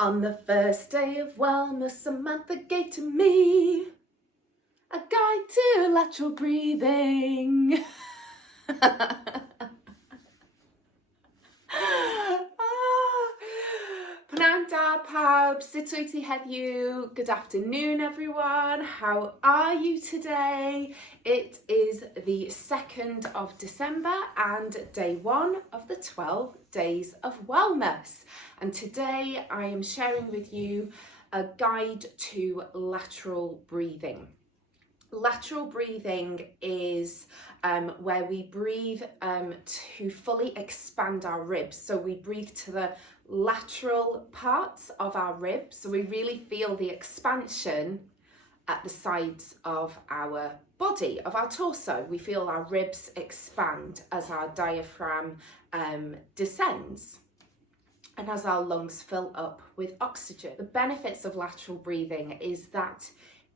On the first day of Wellmas, Samantha gave to me a guide to lateral breathing. Pnawn pawb, sut wyt ti heddiw? Good afternoon everyone, how are you today? It is the 2nd of December and day 1 of the 12 Days of Wellmas, and today I am sharing with you a guide to lateral breathing. Lateral breathing is where we breathe to fully expand our ribs. So we breathe to the lateral parts of our ribs. So we really feel the expansion at the sides of our body, of our torso. We feel our ribs expand as our diaphragm descends and as our lungs fill up with oxygen. The benefits of lateral breathing is that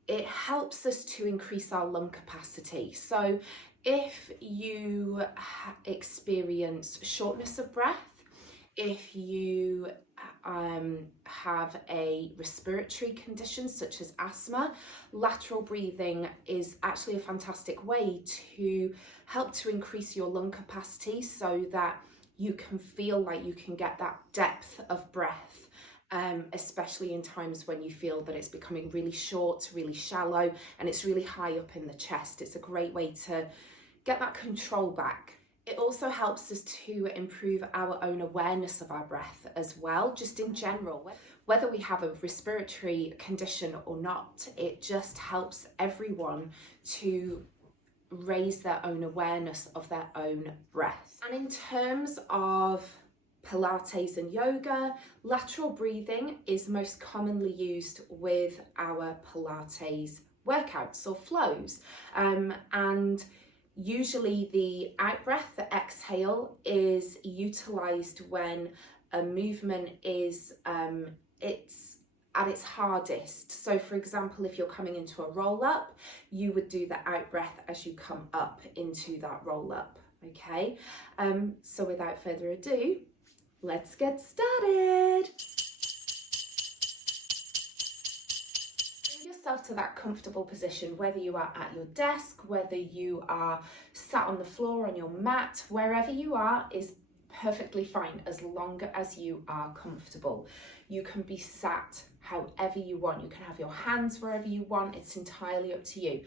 it helps us to increase our lung capacity. So if you experience shortness of breath, if you have a respiratory condition such as asthma, lateral breathing is actually a fantastic way to help to increase your lung capacity so that you can feel like you can get that depth of breath. Especially in times when you feel that it's becoming really short, really shallow, and it's really high up in the chest. It's a great way to get that control back. It also helps us to improve our own awareness of our breath as well, just in general. Whether we have a respiratory condition or not, it just helps everyone to raise their own awareness of their own breath. And in terms of Pilates and yoga, lateral breathing is most commonly used with our Pilates workouts or flows. And usually the out breath, the exhale, is utilized when a movement is it's at its hardest. So for example, if you're coming into a roll up, you would do the out breath as you come up into that roll up. Okay, so without further ado, let's get started. Bring yourself to that comfortable position, whether you are at your desk, whether you are sat on the floor on your mat, wherever you are is perfectly fine as long as you are comfortable. You can be sat however you want. You can have your hands wherever you want. It's entirely up to you.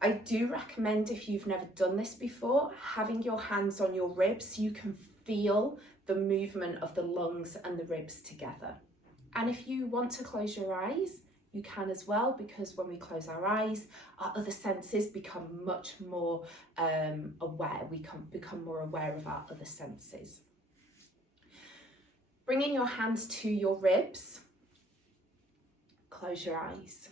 I do recommend, if you've never done this before, having your hands on your ribs so you can feel the movement of the lungs and the ribs together. And if you want to close your eyes, you can as well, because when we close our eyes, our other senses become much more aware. We can become more aware of our other senses. Bringing your hands to your ribs, close your eyes.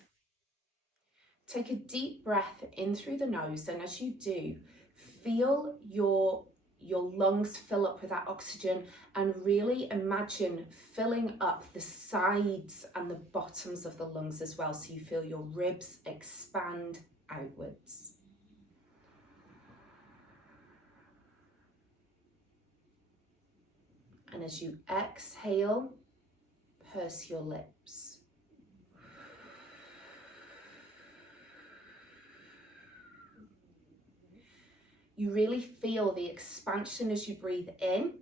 Take a deep breath in through the nose, and as you do, feel your lungs fill up with that oxygen, and really imagine filling up the sides and the bottoms of the lungs as well, so you feel your ribs expand outwards. And as you exhale, purse your lips. You really feel the expansion as you breathe in,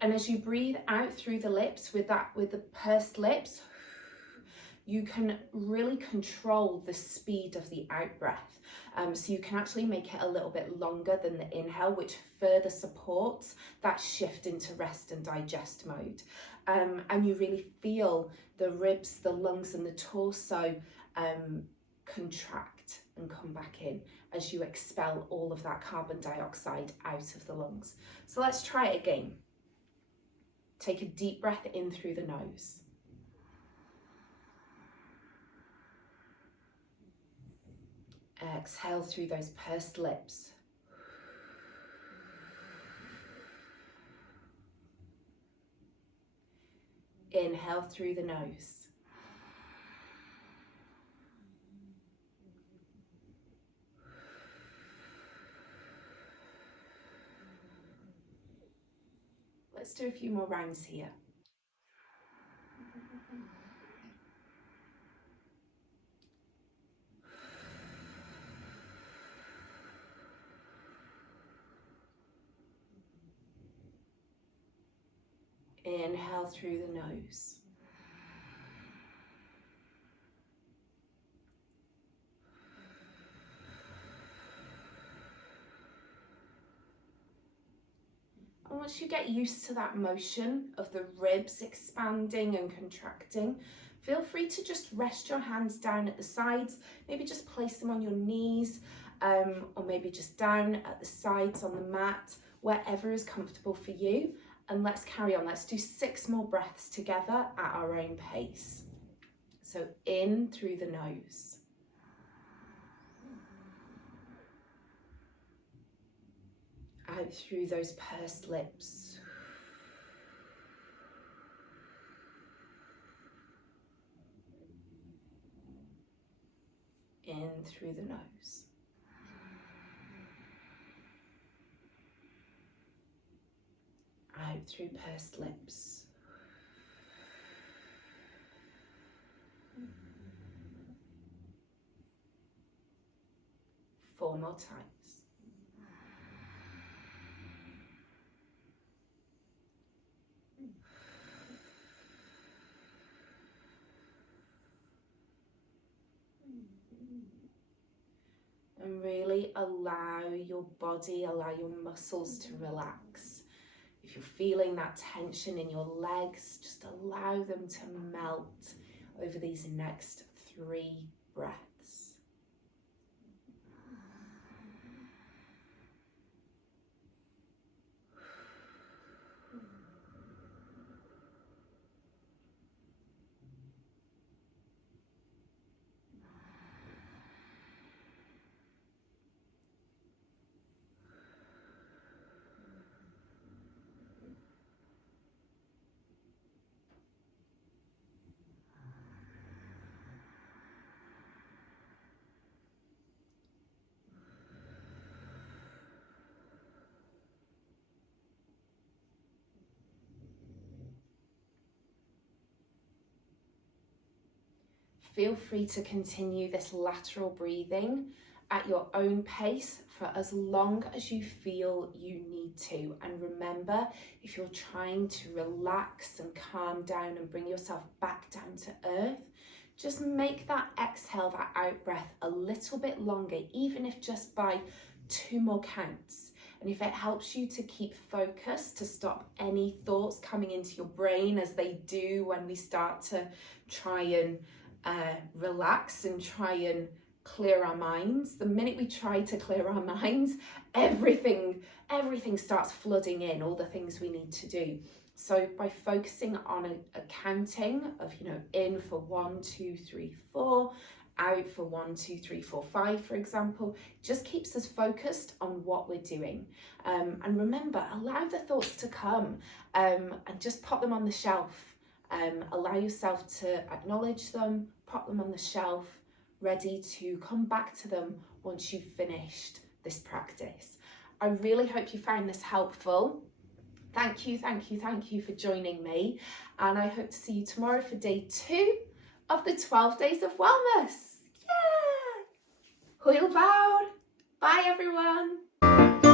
and as you breathe out through the lips with the pursed lips, you can really control the speed of the out breath. So you can actually make it a little bit longer than the inhale, which further supports that shift into rest and digest mode. And you really feel the ribs, the lungs and the torso contract and come back in as you expel all of that carbon dioxide out of the lungs. So let's try it again. Take a deep breath in through the nose. Exhale through those pursed lips. Inhale through the nose. Let's do a few more rounds here. Inhale through the nose. And once you get used to that motion of the ribs expanding and contracting, feel free to just rest your hands down at the sides, maybe just place them on your knees, or maybe just down at the sides on the mat, wherever is comfortable for you. And let's carry on. Let's do 6 more breaths together at our own pace. So in through the nose. Out through those pursed lips. In through the nose. Out through pursed lips. Four more times. And really allow your body, allow your muscles to relax. If you're feeling that tension in your legs, just allow them to melt over these next 3 breaths. Feel free to continue this lateral breathing at your own pace for as long as you feel you need to. And remember, if you're trying to relax and calm down and bring yourself back down to earth, just make that exhale, that out breath a little bit longer, even if just by 2 more counts. And if it helps you to keep focused, to stop any thoughts coming into your brain, as they do when we start to try and relax and try and clear our minds. The minute we try to clear our minds, everything starts flooding in, all the things we need to do. So by focusing on a counting of, in for 1, 2, 3, 4, out for 1, 2, 3, 4, 5, for example, just keeps us focused on what we're doing. And remember, allow the thoughts to come and just pop them on the shelf. Allow yourself to acknowledge them, pop them on the shelf, ready to come back to them once you've finished this practice. I really hope you found this helpful. Thank you for joining me, and I hope to see you tomorrow for day 2 of the 12 Days of Wellmas. Yeah! Hwyl fawr! Bye everyone!